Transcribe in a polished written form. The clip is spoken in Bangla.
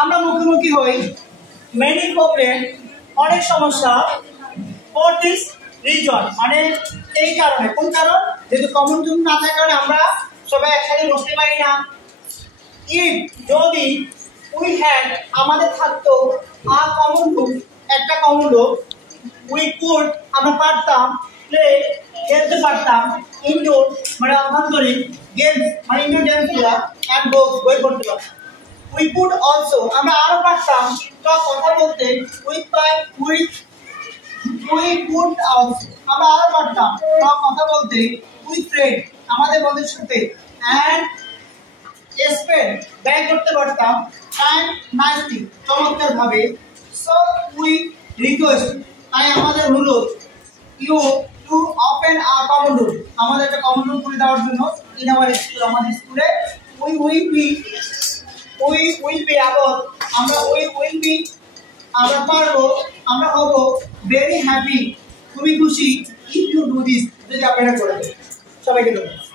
আমরা মুখোমুখি হই মেনি প্রবলেম, অনেক সমস্যা ফর দিস রিজন, মানে এই কারণে। কোন কারণ? যেহেতু কমন রুম না থাকার কারণে আমরা সবাই একসাথে বসতে পারি না। ইফ যদি উই হ্যাড আমাদের থাকতো আ কমন রুম, একটা কমন রুম, উই কুড আমরা পারতাম প্লে খেলতে পারতাম, ইনডোর মানে অভ্যন্তরীণ, গেমস মানে ইনডোর গেমসগুলো, অ্যান্ড বুকস বই পড়তে পারতাম। উই কুড অলসো আমরা আরো পারতাম কথা বলতে, উই কুড অলসো আমরা আরো পারতাম কথা বলতে, উই ফ্রেন্ড আমাদের বন্ধুদের সাথে, অ্যান্ড স্পেন্ড ব্যয় করতে পারতাম, টাইম নাইসলি চমৎকার ভাবে। সো উই রিকোয়েস্ট তাই আমাদের অনুরোধ, you to open a common room আমাদের একটা কমন রুম খুলে দেওয়ার জন্য ইন আওয়ার স্কুল আমাদের স্কুলে। উই উইল বি আবার আমরা উইল বি আমরা পারবো, আমরা হব ভেরি হ্যাপি খুবই খুশি ইফ ইউ ডু দিস যদি আপনারা করে দেন। সবাইকে ধন্যবাদ।